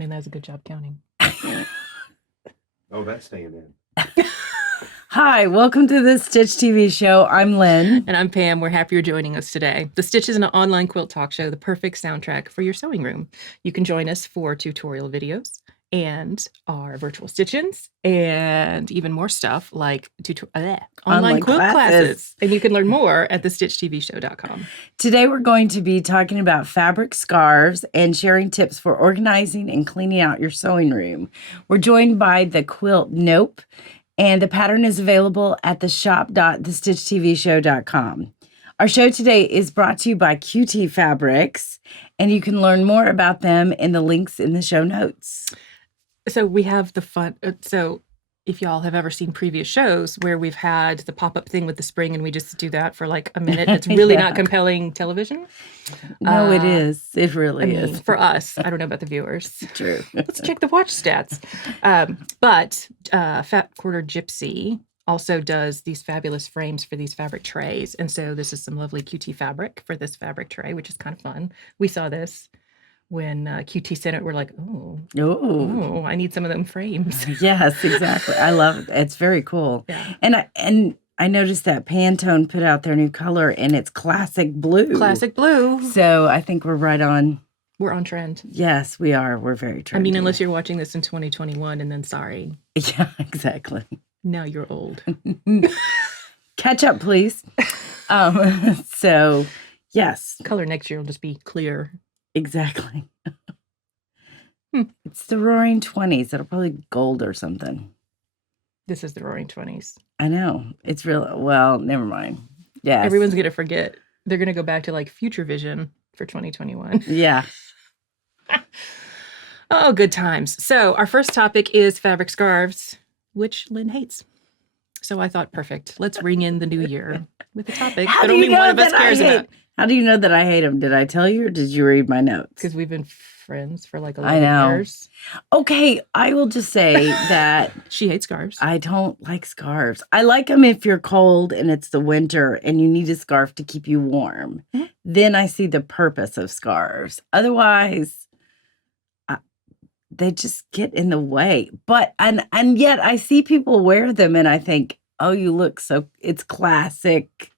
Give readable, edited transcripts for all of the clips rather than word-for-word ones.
Man, that was a good job counting. Oh, that's staying in. Hi, welcome to the Stitch TV show. I'm Lynn. And I'm Pam. We're happy you're joining us today. The Stitch is an online quilt talk show, the perfect soundtrack for your sewing room. You can join us for tutorial videos and our virtual stitch-ins and even more stuff like online quilt classes. And you can learn more at thestitchtvshow.com. Today we're going to be talking about fabric scarves and sharing tips for organizing and cleaning out your sewing room. We're joined by the quilt Nope, and the pattern is available at the shop.thestitchtvshow.com. Our show today is brought to you by QT Fabrics, and you can learn more about them in the links in the show notes. So we have the fun. So if y'all have ever seen previous shows where we've had the pop-up thing with the spring and we just do that for like a minute, it's really not compelling television. No, it is. It really is. For us, I don't know about the viewers. True. Let's check the watch stats. But Fat Quarter Gypsy also does these fabulous frames for these fabric trays. And so this is some lovely QT fabric for this fabric tray, which is kind of fun. We saw this when QT sent it. We're like, oh, I need some of them frames. Yes, exactly. I love it. It's very cool. Yeah. And I noticed that Pantone put out their new color, and it's classic blue. Classic blue. So I think we're right on. We're on trend. Yes, we are. We're very trendy. I mean, unless you're watching this in 2021 and then sorry. Yeah, exactly. Now you're old. Catch up, please. So, yes. Color next year will just be clear. Exactly. It's the Roaring 20s. It'll probably be gold or something. This is the Roaring 20s. I know. It's real. Well, never mind. Yeah. Everyone's going to forget. They're going to go back to like Future Vision for 2021. Yeah. Oh, good times. So our first topic is fabric scarves, which Lynn hates. So I thought, perfect. Let's ring in the new year with a topic that only one of us cares about. How do you know that I hate them? Did I tell you, or did you read my notes? Because we've been friends for like 11 years. Okay, I will just say that she hates scarves. I don't like scarves. I like them if you're cold and it's the winter and you need a scarf to keep you warm. Mm-hmm. Then I see the purpose of scarves. Otherwise, they just get in the way. But and yet I see people wear them and I think, oh, you look so. It's classic.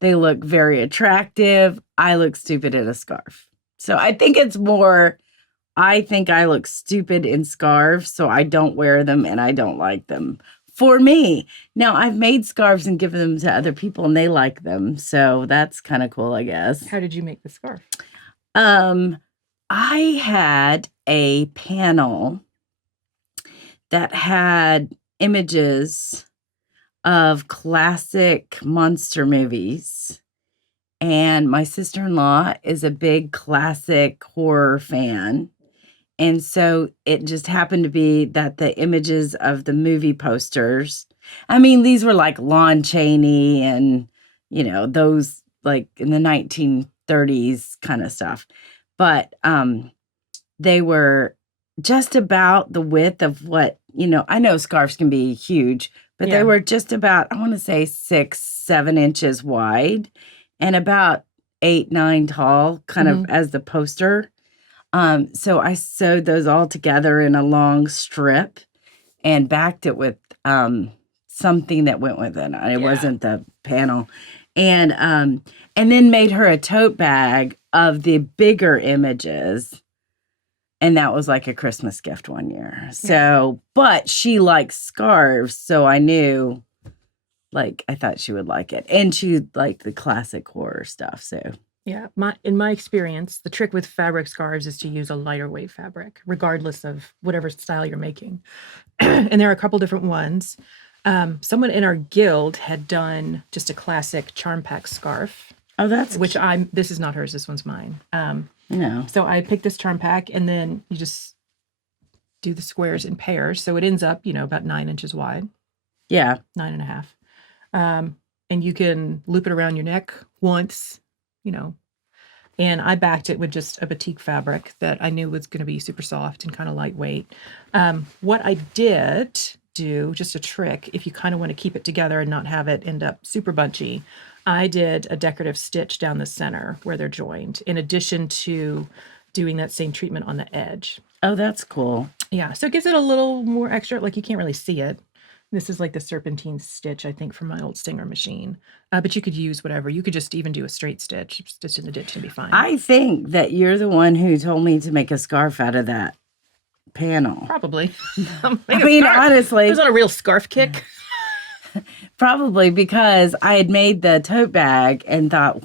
They look very attractive. I look stupid in a scarf. So I think it's more, I think I look stupid in scarves, so I don't wear them and I don't like them. For me. Now, I've made scarves and given them to other people and they like them. So that's kind of cool, I guess. How did you make the scarf? I had a panel that had images of classic monster movies. And my sister-in-law is a big classic horror fan. And so it just happened to be that the images of the movie posters, I mean, these were like Lon Chaney and, you know, those like in the 1930s kind of stuff. But they were just about the width of what, you know, I know scarves can be huge, but they were just about, I want to say 6-7 inches wide and about 8-9 tall, kind of as the poster. So I sewed those all together in a long strip and backed it with something that went with it. It wasn't the panel. And then made her a tote bag of the bigger images. And that was like a Christmas gift one year. So, but she likes scarves. So I knew, like, I thought she would like it. And she liked the classic horror stuff. So, yeah, in my experience, the trick with fabric scarves is to use a lighter weight fabric, regardless of whatever style you're making. And there are a couple different ones. Someone in our guild had done just a classic charm pack scarf. Oh, that's which this is not hers, this one's mine. No. So I picked this charm pack and then you just do the squares in pairs. So it ends up, you know, about 9 inches wide. Yeah. 9.5. And you can loop it around your neck once, you know, and I backed it with just a batik fabric that I knew was going to be super soft and kind of lightweight. What I did do, just a trick, if you kind of want to keep it together and not have it end up super bunchy, I did a decorative stitch down the center where they're joined, in addition to doing that same treatment on the edge. Oh, that's cool. Yeah, so it gives it a little more extra, like you can't really see it. This is like the serpentine stitch, I think, from my old Singer machine. But you could use whatever. You could just even do a straight stitch in the ditch and be fine. I think that you're the one who told me to make a scarf out of that panel. Probably. I mean, honestly. I was on a real scarf kick. Probably because I had made the tote bag and thought,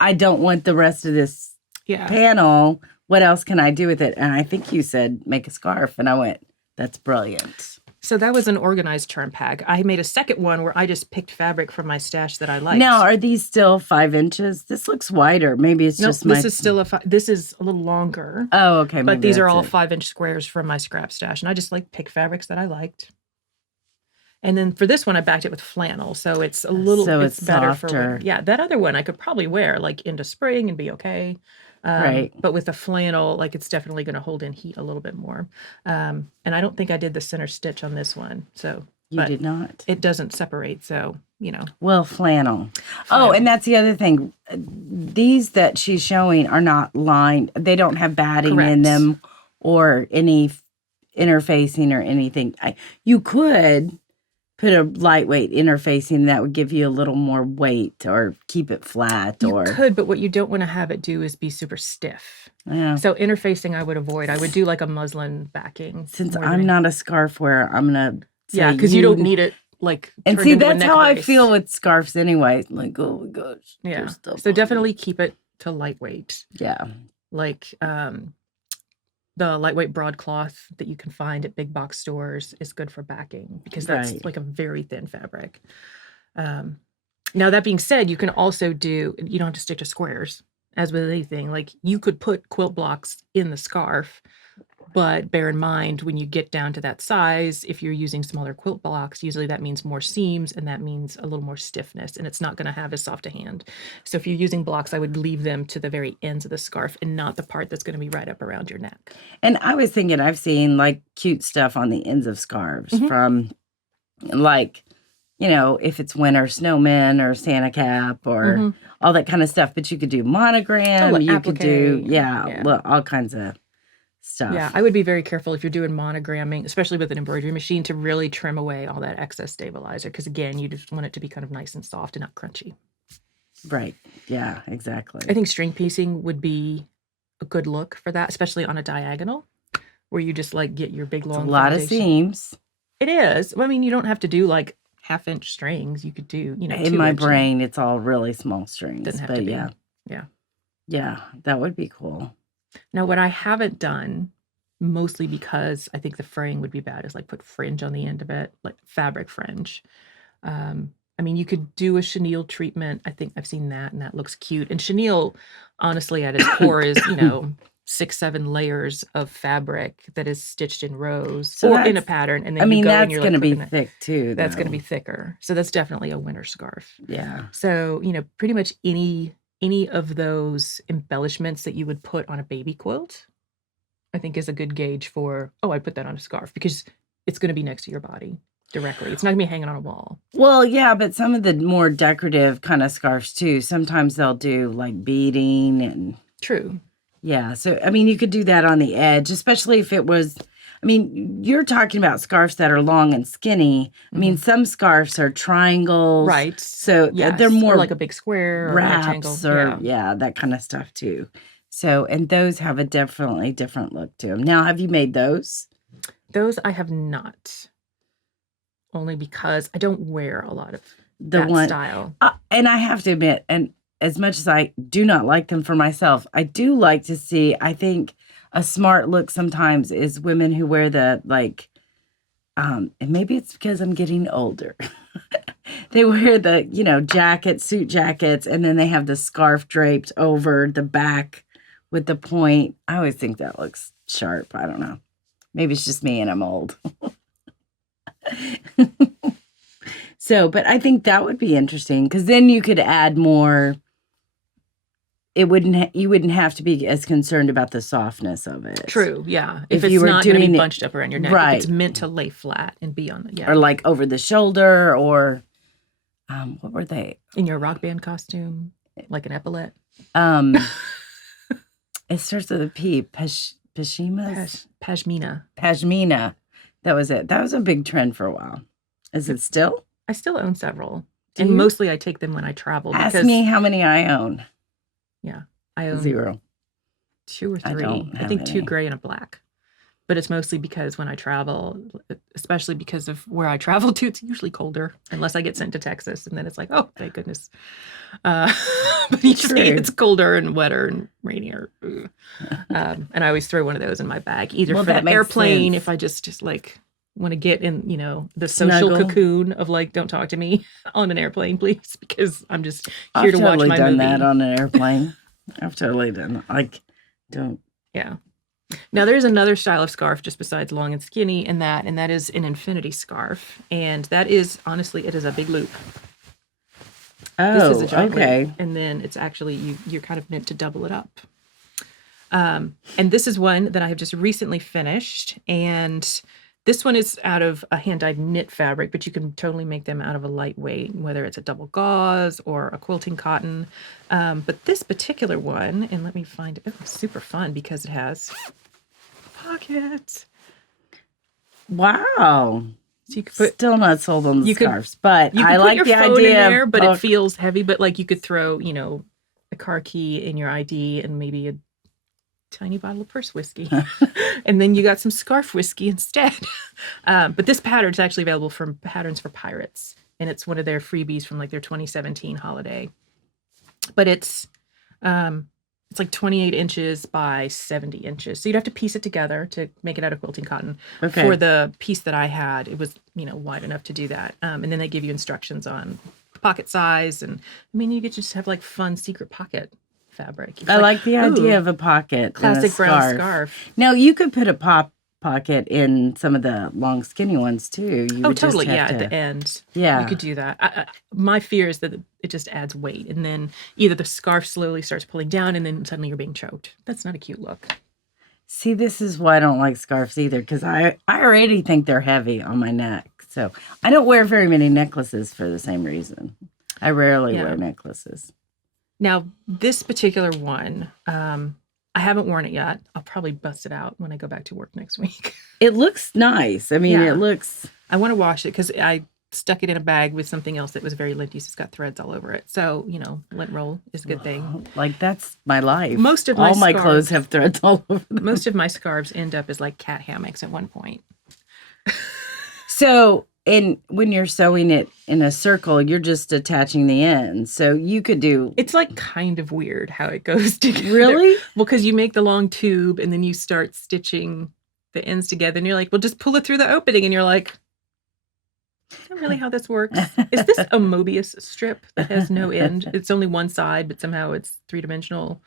I don't want the rest of this panel. What else can I do with it? And I think you said make a scarf. And I went, that's brilliant. So that was an organized charm pack. I made a second one where I just picked fabric from my stash that I liked. Now, are these still 5 inches? This looks wider. Maybe it's just my... This is still this is a little longer. Oh, okay. But these are all 5-inch squares from my scrap stash. And I just picked fabrics that I liked. And then for this one, I backed it with flannel. So it's a little, it's better softer. Yeah, that other one I could probably wear into spring and be okay. Right. But with the flannel, it's definitely going to hold in heat a little bit more. And I don't think I did the center stitch on this one. So you did not. It doesn't separate. So, Well, flannel. Oh, and that's the other thing. These that she's showing are not lined. They don't have batting in them or any interfacing or anything. You could put a lightweight interfacing that would give you a little more weight or keep it flat. You could, but what you don't want to have it do is be super stiff. Yeah. So interfacing I would avoid. I would do a muslin backing. Since I'm not a scarf wearer, I'm going to say yeah, because you don't need it and see, that's how I feel with scarves anyway. Oh my gosh. Yeah. So definitely keep it to lightweight. Yeah. The lightweight broadcloth that you can find at big box stores is good for backing because that's a very thin fabric. Now, that being said, you can also you don't have to stick to squares as with anything. You could put quilt blocks in the scarf, but bear in mind when you get down to that size, if you're using smaller quilt blocks, usually that means more seams and that means a little more stiffness and it's not going to have as soft a hand. So if you're using blocks, I would leave them to the very ends of the scarf and not the part that's going to be right up around your neck. And I was thinking, I've seen cute stuff on the ends of scarves from if it's winter snowmen or Santa cap or all that kind of stuff, but you could do monogram, you could do, all kinds of stuff. Yeah, I would be very careful if you're doing monogramming, especially with an embroidery machine, to really trim away all that excess stabilizer. Because again, you just want it to be kind of nice and soft and not crunchy. Right. Yeah, exactly. I think string piecing would be a good look for that, especially on a diagonal, where you just get your big long. It's a lot of seams. It is. I mean, you don't have to do 1/2-inch strings. You could do, in my brain, it's all really small strings. Doesn't have to be. Yeah. Yeah, that would be cool. Now, what I haven't done, mostly because I think the fraying would be bad, is put fringe on the end of it, fabric fringe. I mean, you could do a chenille treatment. I think I've seen that, and that looks cute. And chenille, honestly, at its core is, 6-7 layers of fabric that is stitched in rows or in a pattern. And then that's going to be thick too. That's going to be thicker. So that's definitely a winter scarf. Yeah. So, pretty much any of those embellishments that you would put on a baby quilt, I think is a good gauge for, I put that on a scarf because it's going to be next to your body directly. It's not going to be hanging on a wall. Well, yeah, but some of the more decorative kind of scarves too, sometimes they'll do beading and... True. Yeah. So, I mean, you could do that on the edge, especially if it was... I mean, you're talking about scarves that are long and skinny. I mean, some scarves are triangles. Right. So they're more like a big square or wraps rectangle. Or that kind of stuff too. So, and those have a definitely different look to them. Now, have you made those? Those I have not. Only because I don't wear a lot of style. And I have to admit, and as much as I do not like them for myself, I do like to see, I think... A smart look sometimes is women who wear the and maybe it's because I'm getting older. They wear the, jackets, suit jackets, and then they have the scarf draped over the back with the point. I always think that looks sharp. I don't know. Maybe it's just me and I'm old. So, but I think that would be interesting because then you could add more. You wouldn't have to be as concerned about the softness of it. True, yeah. If it's not going to be bunched up around your neck, right. If it's meant to lay flat and be on the, Or over the shoulder or, what were they? In your rock band costume, like an epaulette? It starts with a P. Pashimas? Pashmina. Pashmina. That was it. That was a big trend for a while. Is it still? I still own several. Do And you? mostly I take them when I travel Ask because, me how many I own. yeah, I own 0. 2 or I 3. don't I have think 2 any. gray and a black. But it's mostly because when I travel, especially because of where I travel to, it's usually colder unless I get sent to Texas. And then it's like, oh, thank goodness. Uh, but usually True. it's colder and wetter and rainier. And I always throw one of those in my bag, either Well, for that the makes airplane, sense. if I just like want to get in, the social Snuggle. cocoon of like, don't talk to me on an airplane, please, because I'm just here I've to watch totally my done movie. that on an airplane. I've totally done that. Like, don't. Yeah. Now there's another style of scarf just besides long and skinny and that is an infinity scarf. And that is, honestly, it is a big loop. This is a Oh, giant okay. loop. And then it's actually, you're kind of meant to double it up. And this is one that I have just recently finished. And this one is out of a hand-dyed knit fabric, but you can totally make them out of a lightweight, whether it's a double gauze or a quilting cotton. But this particular one, and let me find it, it's super fun because it has pockets. Wow. So you could put, Still not sold on the you could- scarves, but you I could put like your the phone idea in there, but it of feels heavy. But like you could throw, a car key in your ID and maybe a tiny bottle of purse whiskey. And then you got some scarf whiskey instead. But this pattern is actually available from Patterns for Pirates. And it's one of their freebies from like their 2017 holiday. But it's like 28 inches by 70 inches. So you'd have to piece it together to make it out of quilting cotton. Okay. For the piece that I had, it was, wide enough to do that. And then they give you instructions on pocket size. And I mean, you could just have like fun secret pocket fabric. It's I like the idea ooh, of a pocket. classic and a brown scarf. scarf. Now you could put a pocket in some of the long skinny ones too. You Oh, would totally. just Yeah, have at to, the end. yeah. You could do that. My fear is that it just adds weight. And then either the scarf slowly starts pulling down and then suddenly you're being choked. That's not a cute look. See, this is why I don't like scarves either, because I already think they're heavy on my neck. So I don't wear very many necklaces for the same reason. I rarely wear necklaces. Now, this particular one, I haven't worn it yet. I'll probably bust it out when I go back to work next week. It looks nice. I mean, it looks... I want to wash it because I stuck it in a bag with something else that was very linty, so it's got threads all over it. So, lint roll is a good thing. Like, that's my life. Most of all my clothes have threads all over them. Most of my scarves end up as like cat hammocks at one point. So, when you're sewing it in a circle, you're just attaching the ends. So you could do... It's like kind of weird how it goes together. Really? Well, because you make the long tube and then you start stitching the ends together and you're like, well, just pull it through the opening. And you're like, is that really how this works? Is this a Mobius strip that has no end? It's only one side, but somehow it's 3-dimensional.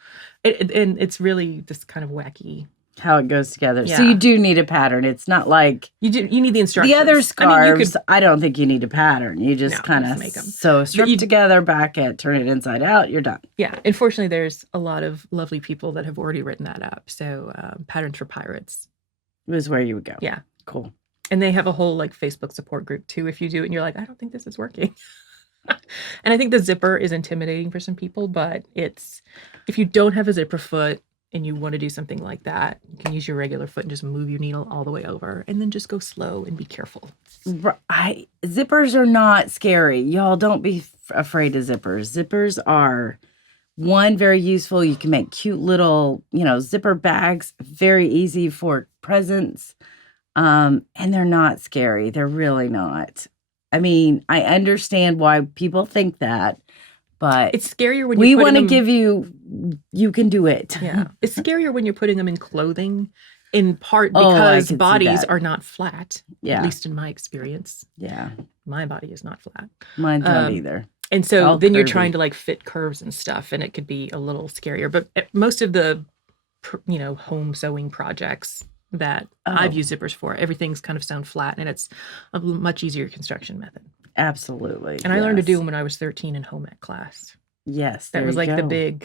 And it's really just kind of wacky. How it goes together. Yeah. So you do need a pattern. It's not like... You need the instructions. The other scarves, I mean, I don't think you need a pattern. You just kind of sew a strip together, back it, turn it inside out, you're done. Yeah. Unfortunately, there's a lot of lovely people that have already written that up. So Patterns for Pirates is where you would go. Yeah. Cool. And they have a whole like Facebook support group too. If you do it and you're like, I don't think this is working. And I think the zipper is intimidating for some people, but if you don't have a zipper foot and you want to do something like that, you can use your regular foot and just move your needle all the way over and then just go slow and be careful. Zippers are not scary. Y'all don't be afraid of zippers. Zippers are, one, very useful. You can make cute little, zipper bags, very easy for presents. And they're not scary. They're really not. I mean, I understand why people think that, but it's scarier when we want to give you can do it. Yeah. It's scarier when you're putting them in clothing, in part because bodies are not flat. Yeah. At least in my experience. Yeah. My body is not flat. Mine's not either. And so then you're trying to like fit curves and stuff, and it could be a little scarier. But most of the, home sewing projects that I've used zippers for, everything's kind of sewn flat, and it's a much easier construction method. Absolutely. And I learned to do them when I was 13 in home ec class. Yes. That was like it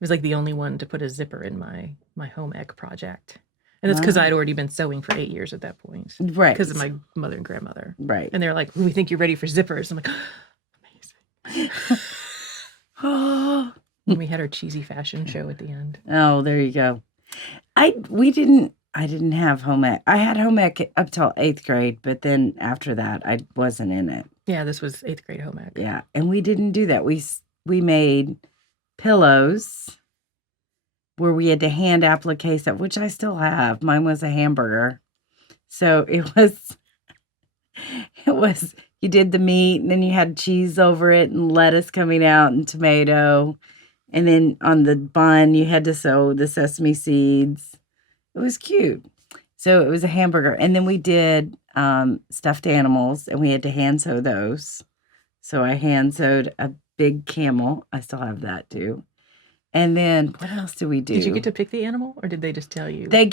was like the only one to put a zipper in my home ec project. And it's because I'd already been sewing for 8 years at that point. Right. Because of my mother and grandmother. Right. And they're like, we think you're ready for zippers. I'm like, amazing. Oh, And we had our cheesy fashion show at the end. Oh, there you go. I didn't have home ec. I had home ec up till 8th grade, but then after that, I wasn't in it. Yeah, this was 8th grade home ec. Yeah, and we didn't do that. We made pillows where we had to hand applique stuff, which I still have. Mine was a hamburger. So it was you did the meat and then you had cheese over it and lettuce coming out and tomato. And then on the bun you had to sew the sesame seeds. It was cute. So it was a hamburger. And then we did stuffed animals and we had to hand sew those. So I hand sewed a big camel. I still have that too. And then what else did we do? Did you get to pick the animal or did they just tell you? They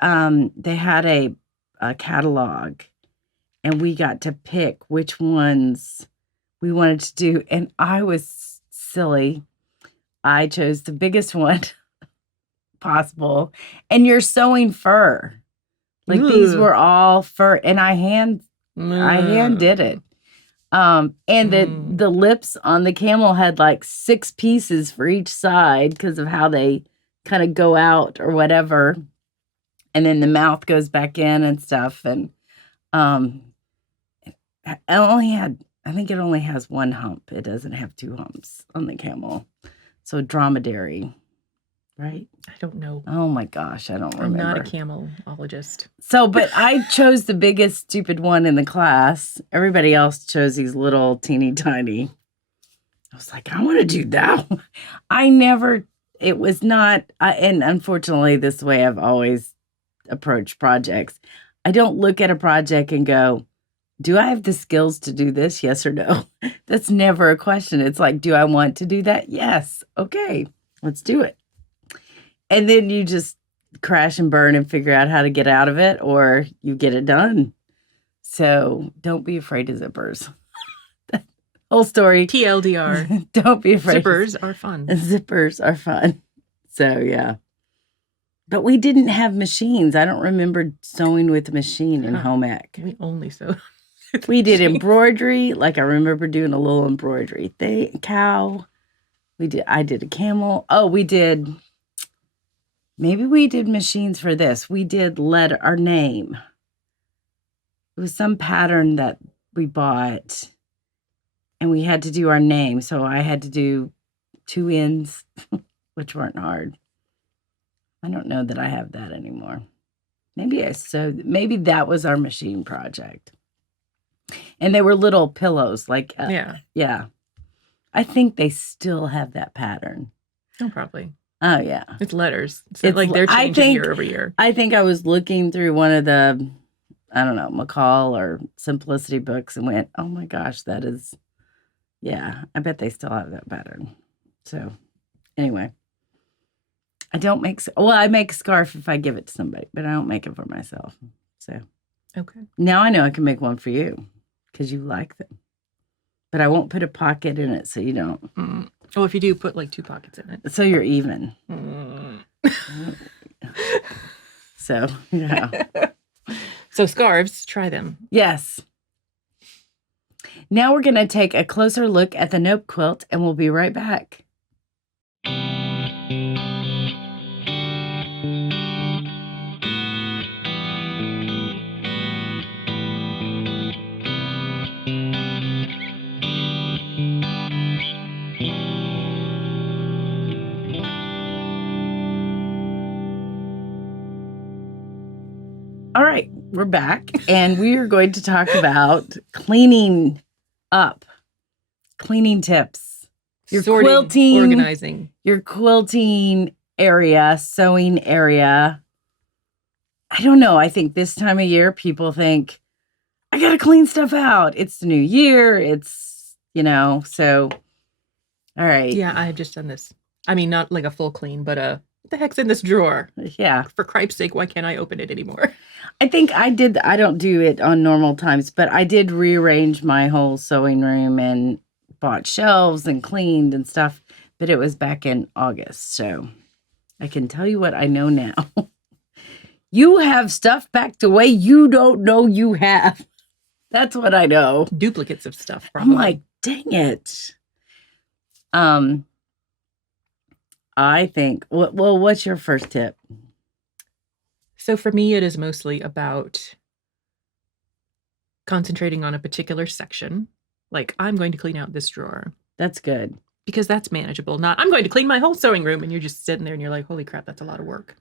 had a catalog and we got to pick which ones we wanted to do. And I was silly. I chose the biggest one possible. And you're sewing fur. Like these were all fur. And I hand did it. And the lips on the camel had like 6 pieces for each side because of how they kind of go out or whatever. And then the mouth goes back in and stuff. And I think it only has 1 hump. It doesn't have 2 humps on the camel. So dromedary, right? I don't know. Oh my gosh, I don't remember. I'm not a camelologist. So, but I chose the biggest stupid one in the class. Everybody else chose these little teeny tiny. I was like, I want to do that one. It was not, and unfortunately, this way I've always approached projects. I don't look at a project and go, do I have the skills to do this? Yes or no? That's never a question. It's like, do I want to do that? Yes. Okay, let's do it. And then you just crash and burn and figure out how to get out of it, or you get it done. So don't be afraid of zippers. Whole story. TLDR. Don't be afraid. Zippers are fun. Zippers are fun. So yeah. But we didn't have machines. I don't remember sewing with a machine in home ec. We only sewed. We did embroidery. Like I remember doing a little embroidery cow. I did a camel. Oh, maybe we did machines for this. We did our name. It was some pattern that we bought and we had to do our name. So I had to do 2 ends, which weren't hard. I don't know that I have that anymore. Maybe that was our machine project. And they were little pillows, like, yeah. I think they still have that pattern. Oh, probably. Oh, yeah. It's letters. It's not like they're changing year over year. I think I was looking through one of the, I don't know, McCall or Simplicity books and went, oh my gosh, that is, yeah, I bet they still have that pattern. So anyway, I make a scarf if I give it to somebody, but I don't make it for myself. So. Okay. Now I know I can make one for you because you like them. But I won't put a pocket in it so you don't. Oh, if you do, put like 2 pockets in it. So you're even. So, yeah. So scarves, try them. Yes. Now we're going to take a closer look at the Nope quilt and we'll be right back. All right, we're back, and we are going to talk about cleaning up, cleaning tips, your sorting, quilting, organizing, your quilting area, sewing area. I don't know. I think this time of year, people think, I got to clean stuff out. It's the new year. It's, so, all right. Yeah, I have just done this. I mean, not like a full clean, but what the heck's in this drawer? Yeah. For cripe's sake, why can't I open it anymore? I think I don't do it on normal times, but I did rearrange my whole sewing room and bought shelves and cleaned and stuff, but it was back in August. So I can tell you what I know now. You have stuff packed away you don't know you have. That's what I know. Duplicates of stuff, probably. I'm like, dang it. I think, well, what's your first tip? So for me, it is mostly about concentrating on a particular section. Like, I'm going to clean out this drawer That's good. because that's manageable. Not, I'm going to clean my whole sewing room. And you're just sitting there and you're like, holy crap, that's a lot of work.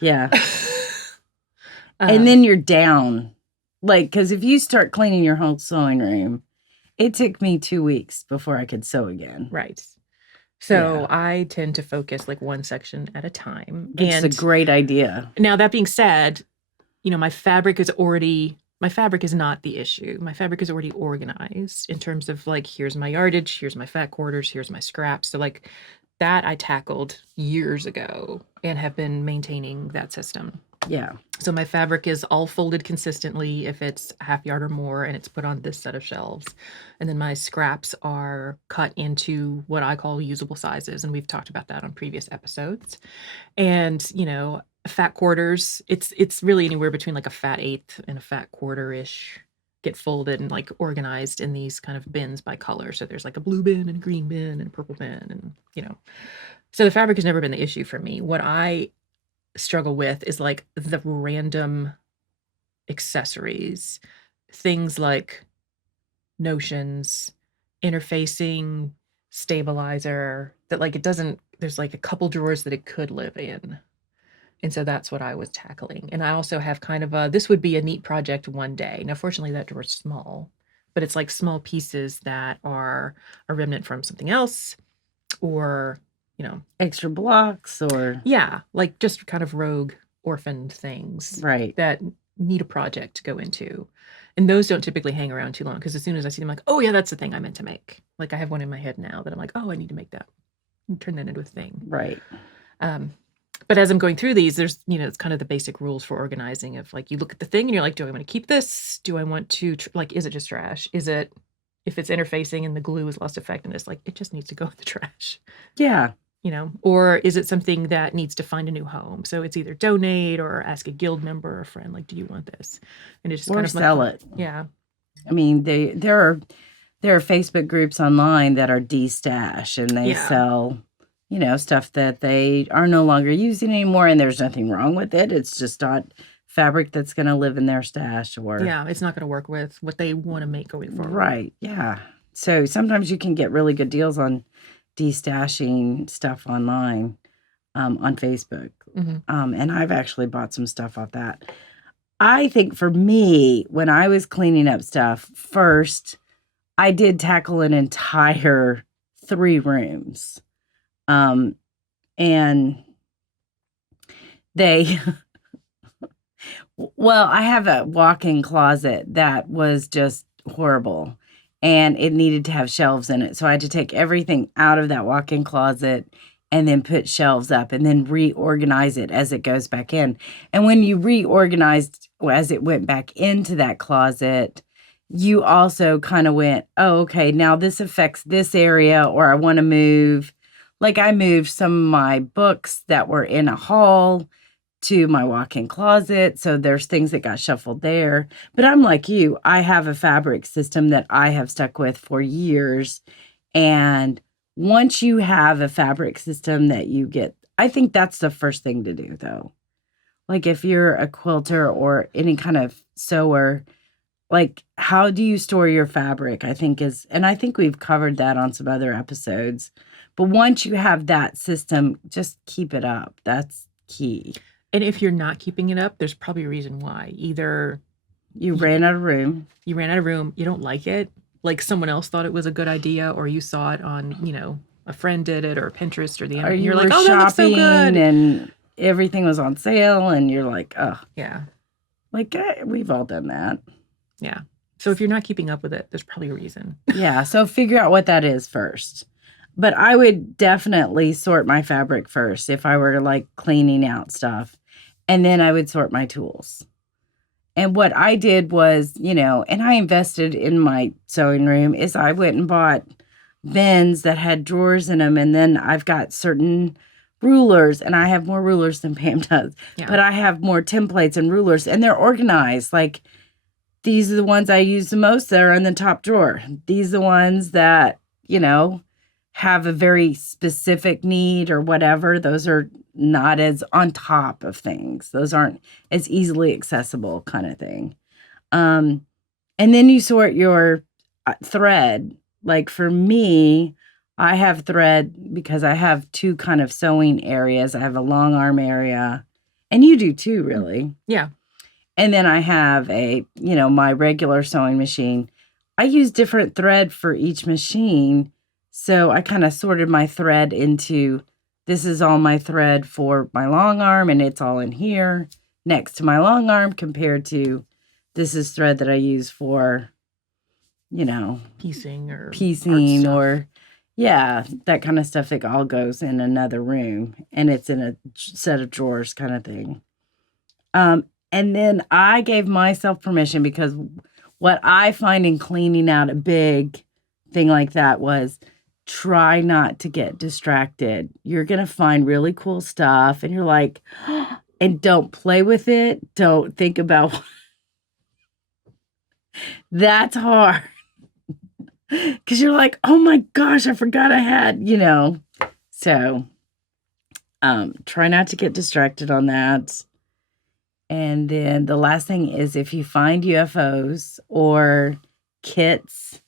Yeah. And um, then you're down. Like, because if you start cleaning your whole sewing room, it took me 2 weeks before I could sew again. right. Yeah. So I tend to focus like one section at a time. Which is a And great idea. now that being said, my fabric is not the issue. My fabric is already organized in terms of like, here's my yardage, here's my fat quarters, here's my scraps. So like that I tackled years ago and have been maintaining that system. Yeah. So my fabric is all folded consistently if it's a half yard or more, and it's put on this set of shelves. And then my scraps are cut into what I call usable sizes, and we've talked about that on previous episodes. And, fat quarters, it's really anywhere between like a fat eighth and a fat quarter-ish get folded and like organized in these kind of bins by color. So there's like a blue bin and a green bin and a purple bin and. So the fabric has never been the issue for me. What I struggle with is like the random accessories, things like notions, interfacing, stabilizer, that like it doesn't, there's like a couple drawers that it could live in. And so that's what I was tackling. And I also have kind of this would be a neat project one day. Now, fortunately, that drawer's small, but it's like small pieces that are a remnant from something else or, Extra blocks or, yeah, like just kind of rogue orphaned things right. that need a project to go into. And those don't typically hang around too long because as soon as I see them, like, oh, yeah, that's the thing I meant to make. Like I have one in my head now that I'm like, oh, I need to make that and turn that into a thing. Right. But as I'm going through these, there's, it's kind of the basic rules for organizing of like, you look at the thing and you're like, do I want to keep this? Do I want to, like, is it just trash? Is it, if it's interfacing and the glue has lost effectiveness, like it just needs to go in the trash, Yeah. or is it something that needs to find a new home? So it's either donate or ask a guild member or a friend, like, do you want this? And it's just Or kind of sell like, it. yeah. I mean, there are Facebook groups online that are de-stash and they Yeah. sell, stuff that they are no longer using anymore, and there's nothing wrong with it. It's just not fabric that's going to live in their stash or Yeah, it's not going to work with what they want to make going forward. Right. Yeah. So sometimes you can get really good deals on de-stashing stuff online on Facebook. And I've actually bought some stuff off that. I think for me, when I was cleaning up stuff, first, I did tackle an entire 3 rooms. And they, well, I have a walk-in closet that was just horrible and it needed to have shelves in it. So I had to take everything out of that walk-in closet and then put shelves up and then reorganize it as it goes back in. And when you reorganized as it went back into that closet, you also kind of went, oh, okay, now this affects this area, or I want to move. Like I moved some of my books that were in a hall to my walk-in closet. So there's things that got shuffled there. But I'm like you, I have a fabric system that I have stuck with for years. And once you have a fabric system that you get, I think that's the first thing to do though. Like if you're a quilter or any kind of sewer, like how do you store your fabric? I think and I think we've covered that on some other episodes. But once you have that system, just keep it up. That's key. And if you're not keeping it up, there's probably a reason why. Either you ran out of room. You don't like it, like someone else thought it was a good idea, or you saw it on, a friend did it, or Pinterest, or the internet. You're like, oh, that looks so good. And everything was on sale, and you're like, oh. Yeah. Like, we've all done that. Yeah. So if you're not keeping up with it, there's probably a reason. Yeah. So figure out what that is first. But I would definitely sort my fabric first if I were like cleaning out stuff. And then I would sort my tools. And what I did was, and I invested in my sewing room, is I went and bought bins that had drawers in them. And then I've got certain rulers, and I have more rulers than Pam does. Yeah. But I have more templates and rulers, and they're organized. Like, these are the ones I use the most that are in the top drawer. These are the ones that, have a very specific need or whatever, those are not as on top of things. Those aren't as easily accessible kind of thing. Um, and then you sort your thread. Like for me, I have thread because I have two kind of sewing areas. I have a long arm area, and you do too, really. Yeah. And then I have my regular sewing machine. I use different thread for each machine. So I kind of sorted my thread into this is all my thread for my long arm, and it's all in here next to my long arm compared to this is thread that I use for, Piecing or art piecing stuff. or, yeah, that kind of stuff. It all goes in another room and it's in a set of drawers kind of thing. And then I gave myself permission because what I find in cleaning out a big thing like that was try not to get distracted. You're going to find really cool stuff and you're like, and don't play with it. Don't think about that's hard. Because you're like, oh my gosh, I forgot I had. So try not to get distracted on that. And then the last thing is if you find UFOs or kits,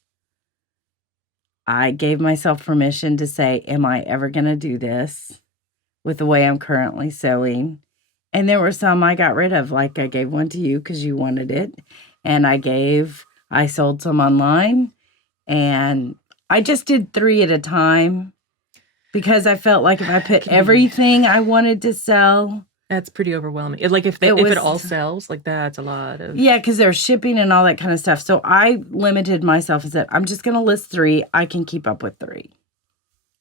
I gave myself permission to say, am I ever going to do this with the way I'm currently sewing? And there were some I got rid of, like I gave one to you because you wanted it. And I sold some online. And I just did 3 at a time because I felt like if I put everything I wanted to sell, that's pretty overwhelming. Like if it all sells, like that's a lot of. Yeah, because there's shipping and all that kind of stuff. So I limited myself and said, I'm just going to list 3. I can keep up with 3.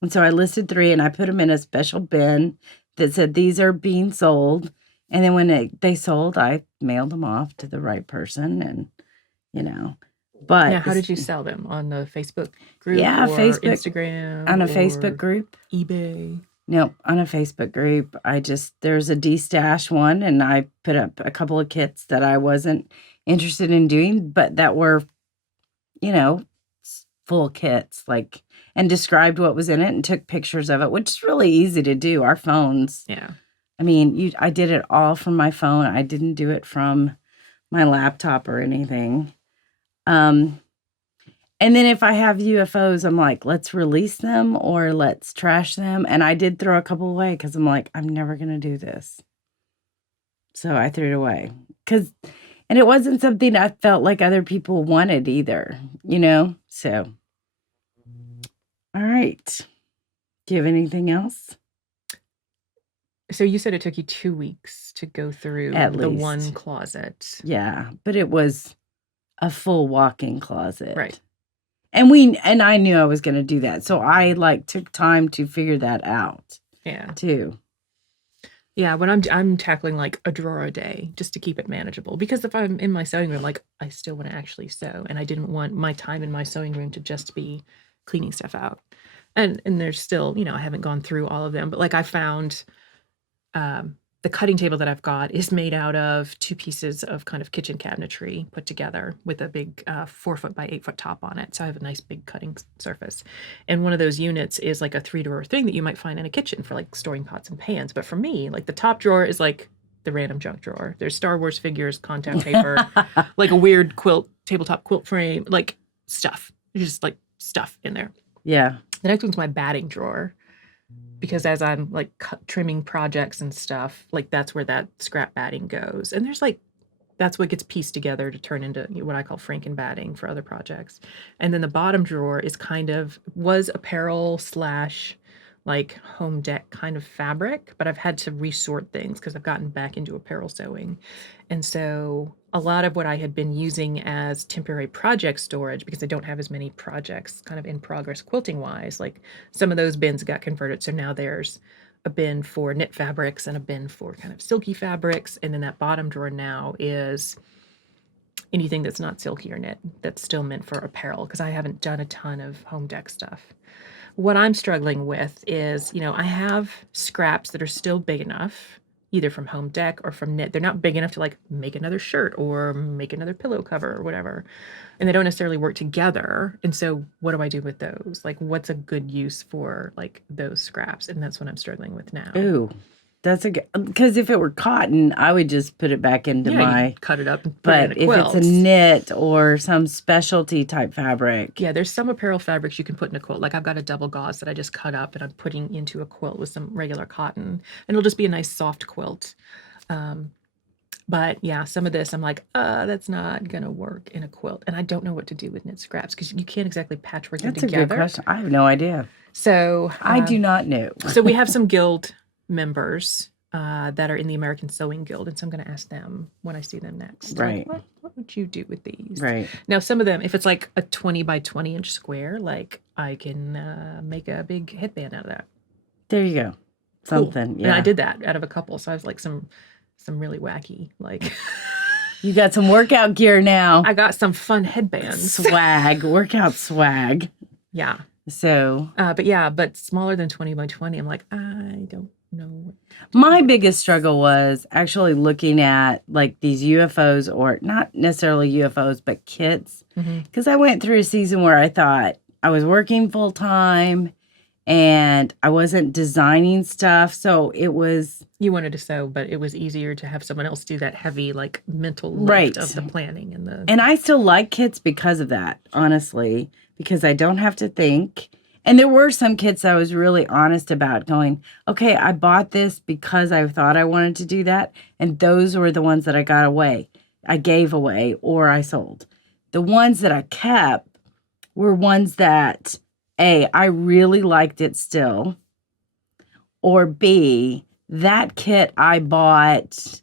And so I listed 3 and I put them in a special bin that said these are being sold. And then when they sold, I mailed them off to the right person and, But now, how did you sell them? On the Facebook group? Yeah, or Facebook. Instagram? On a or Facebook group. eBay? No, on a Facebook group. There's a D-stash one, and I put up a couple of kits that I wasn't interested in doing, but that were, full kits, and described what was in it and took pictures of it, which is really easy to do. Our phones. Yeah. I mean, I did it all from my phone. I didn't do it from my laptop or anything. And then if I have UFOs, I'm like, let's release them or let's trash them. And I did throw a couple away because I'm like, I'm never going to do this. So I threw it away. And it wasn't something I felt like other people wanted either, So, all right. Do you have anything else? So you said it took you 2 weeks to go through At the least. one closet. Yeah, but it was a full walk-in closet. Right. And I knew I was going to do that. So I took time to figure that out. Yeah. Too. Yeah, when I'm tackling like a drawer a day just to keep it manageable, because if I'm in my sewing room, like I still want to actually sew, and I didn't want my time in my sewing room to just be cleaning stuff out. And there's still, I haven't gone through all of them, but like I found the cutting table that I've got is made out of 2 pieces of kind of kitchen cabinetry put together with a big 4-foot by 8-foot top on it. So I have a nice big cutting surface. And one of those units is like a 3-drawer thing that you might find in a kitchen for like storing pots and pans. But for me, like the top drawer is like the random junk drawer. There's Star Wars figures, contact paper, like a weird tabletop quilt frame, like stuff. There's just like stuff in there. Yeah. The next one's my batting drawer. Because as I'm like trimming projects and stuff, like that's where that scrap batting goes. And that's what gets pieced together to turn into what I call Franken batting for other projects. And then the bottom drawer was apparel / like home deck kind of fabric, but I've had to resort things because I've gotten back into apparel sewing. And so a lot of what I had been using as temporary project storage, because I don't have as many projects kind of in progress quilting wise, like some of those bins got converted. So now there's a bin for knit fabrics and a bin for kind of silky fabrics. And then that bottom drawer now is anything that's not silky or knit that's still meant for apparel, because I haven't done a ton of home deck stuff. What I'm struggling with is, I have scraps that are still big enough either from Home Dec or from Knit. They're not big enough to like make another shirt or make another pillow cover or whatever. And they don't necessarily work together. And so what do I do with those? Like what's a good use for like those scraps? And that's what I'm struggling with now. Ooh, that's a good, because if it were cotton, I would just put it back into Yeah, my, you cut it up and put it in but a if it's quilt. a knit or some specialty type fabric. Yeah, there's some apparel fabrics you can put in a quilt. Like I've got a double gauze that I just cut up and I'm putting into a quilt with some regular cotton. And it'll just be a nice soft quilt. But yeah, some of this I'm like, that's not gonna work in a quilt. And I don't know what to do with knit scraps because you can't exactly patchwork them That's a together. good question. I have no idea. So I do not know. so we have some guild members that are in the American Sewing Guild, and so I'm going to ask them when I see them next. Right. Like, what would you do with these? Right. Now, some of them, if it's like a 20 by 20 inch square, like I can make a big headband out of that. There you go. Something. Cool. Yeah. And I did that out of a couple, so I was like some really wacky like. You got some workout gear now. I got some fun headbands. Swag, workout swag. Yeah. So. But smaller than 20 by 20, I'm like, I don't know. My biggest struggle was actually looking at like these UFOs, or not necessarily UFOs, but kits. Because I went through a season where I thought I was working full time and I wasn't designing stuff. So it was. You wanted to sew, but it was easier to have someone else do that heavy, like mental lift of the planning and the. And I still like kits because of that, honestly, because I don't have to think. And there were some kits I was really honest about, going, okay, I bought this because I thought I wanted to do that. And those were the ones that I got away. I gave away or I sold. The ones that I kept were ones that, A, I really liked it still, or B, that kit I bought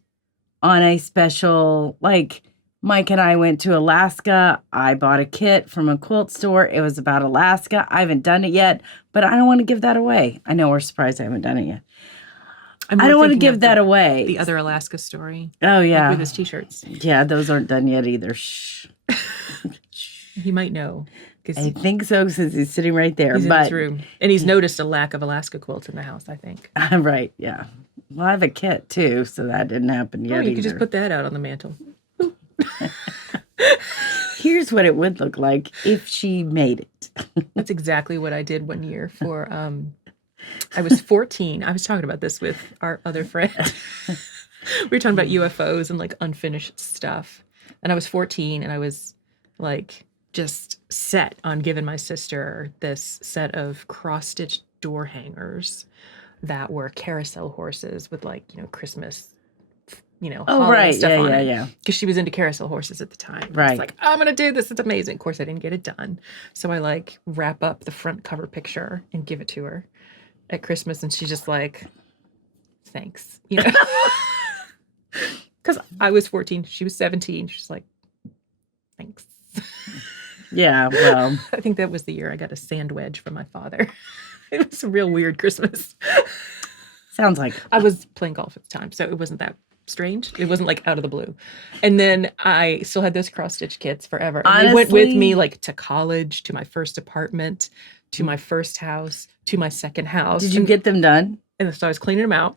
on a special, like Mike and I went to Alaska. I bought a kit from a quilt store. It was about Alaska. I haven't done it yet, but I don't want to give that away. I know we're surprised I haven't done it yet. I don't want to give that away. The other Alaska story. Oh, yeah. Like with his t-shirts. Yeah, those aren't done yet either. Shh. He might know. I think so, since he's sitting right there. He's in his room. And he's noticed a lack of Alaska quilts in the house, I think. Right, yeah. Well, I have a kit, too, so that didn't happen yet you either. could just put that out on the mantle. Here's what it would look like if she made it. That's exactly what I did one year for, I was 14. I was talking about this with our other friend. We were talking about UFOs and like unfinished stuff. And I was 14 and I was like just set on giving my sister this set of cross-stitched door hangers that were carousel horses with like, Christmas, holly and stuff on it. Yeah. Because she was into carousel horses at the time. Right. It's like, I'm going to do this. It's amazing. Of course, I didn't get it done. So I like wrap up the front cover picture and give it to her at Christmas. And she's just like, thanks. Because I was 14. She was 17. She's like, thanks. Yeah, well. I think that was the year I got a sand wedge from my father. It was a real weird Christmas. Sounds like. I was playing golf at the time, so it wasn't that strange. It wasn't like out of the blue. And then I still had those cross-stitch kits forever. And Honestly, they went with me like to college, to my first apartment, to my first house, to my second house. Did you get them done? And so I was cleaning them out.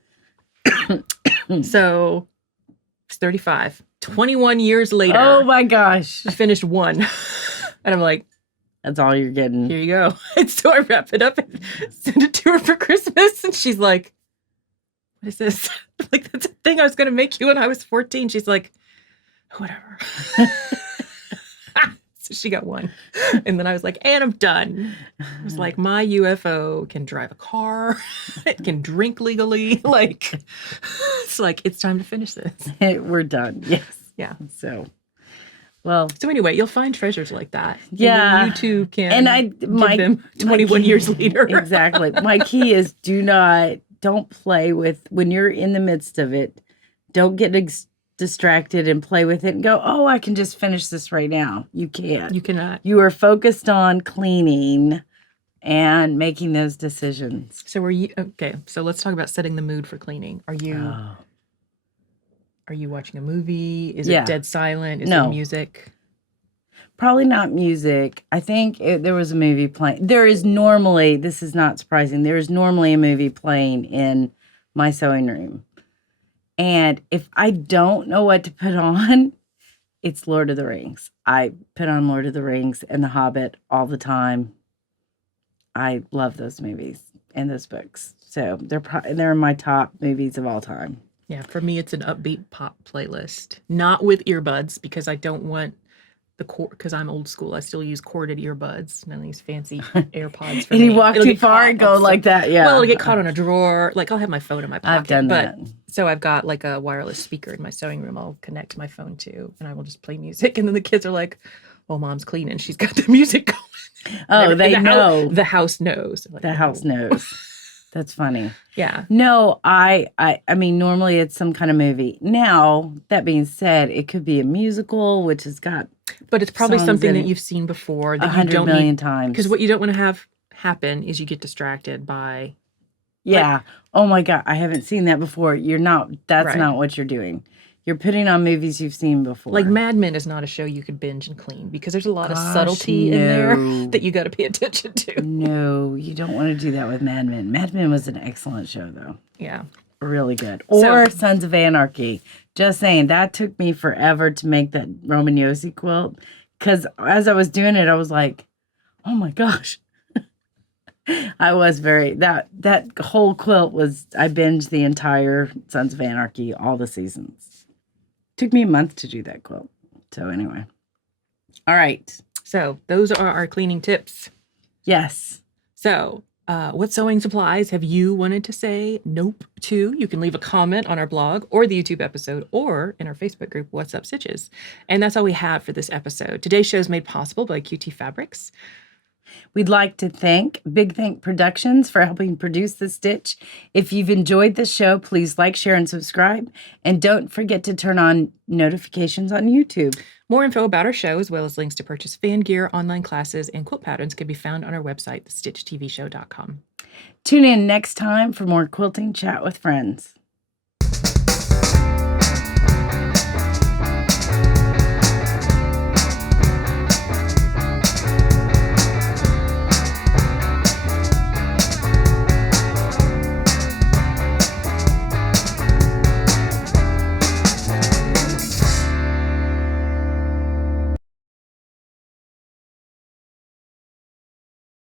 So I was 35. 21 years later. Oh my gosh. I finished one. And I'm like, that's all you're getting. Here you go. And so I wrap it up and send it to her for Christmas. And she's like, what is this? Like, that's a thing I was going to make you when I was 14. She's like, whatever. So she got one. And then I was like, and I'm done. I was like, my UFO can drive a car. It can drink legally. Like, it's like, it's time to finish this. We're done. Yes. Yeah. So, well. So anyway, you'll find treasures like that. Yeah. And you too can give them 21 years later. Exactly. My key is don't play with, when you're in the midst of it, don't get distracted and play with it and go, oh, I can just finish this right now. You can't. You cannot. You are focused on cleaning and making those decisions. So okay, so let's talk about setting the mood for cleaning. Are you watching a movie? Is it dead silent? Is it music? Probably not music. I think there was a movie playing. There is normally, this is not surprising, there is normally a movie playing in my sewing room. And if I don't know what to put on, it's Lord of the Rings. I put on Lord of the Rings and The Hobbit all the time. I love those movies and those books. So they're in my top movies of all time. Yeah, for me, it's an upbeat pop playlist, not with earbuds because I don't want the cord, because I'm old school. I still use corded earbuds, none of these fancy AirPods for And me. you walk It'll too get far caught and go on like that. Yeah. Well, it'll get caught on a drawer. Like I'll have my phone in my pocket. I've done but that. So I've got like a wireless speaker in my sewing room. I'll connect my phone to, and I will just play music. And then the kids are like, "Oh, mom's cleaning. She's got the music going." Oh, they know. The house knows. Like, The house knows. That's funny. Yeah. No, I mean, normally it's some kind of movie. Now, that being said, it could be a musical, which has got But it's probably songs something in that it you've seen before that you 100 don't million need, times. because what you don't want to have happen is you get distracted by. Yeah. Oh my God, I haven't seen that before. That's Right. not what you're doing. You're putting on movies you've seen before. Like Mad Men is not a show you could binge and clean because there's a lot of Gosh, subtlety in there no. that you got to pay attention to. No, you don't want to do that with Mad Men. Mad Men was an excellent show, though. Yeah. Really good. Or Sons of Anarchy. Just saying, that took me forever to make that Roman Yossi quilt. Because as I was doing it, I was like, oh my gosh. I was that whole quilt I binged the entire Sons of Anarchy, all the seasons. Took me a month to do that quilt. So anyway. All right. So those are our cleaning tips. Yes. So what sewing supplies have you wanted to say nope to? You can leave a comment on our blog or the YouTube episode or in our Facebook group, What's Up Stitches. And that's all we have for this episode. Today's show is made possible by QT Fabrics. We'd like to thank Big Think Productions for helping produce The Stitch. If you've enjoyed this show, please like, share, and subscribe. And don't forget to turn on notifications on YouTube. More info about our show, as well as links to purchase fan gear, online classes, and quilt patterns can be found on our website, thestitchtvshow.com. Tune in next time for more quilting chat with friends.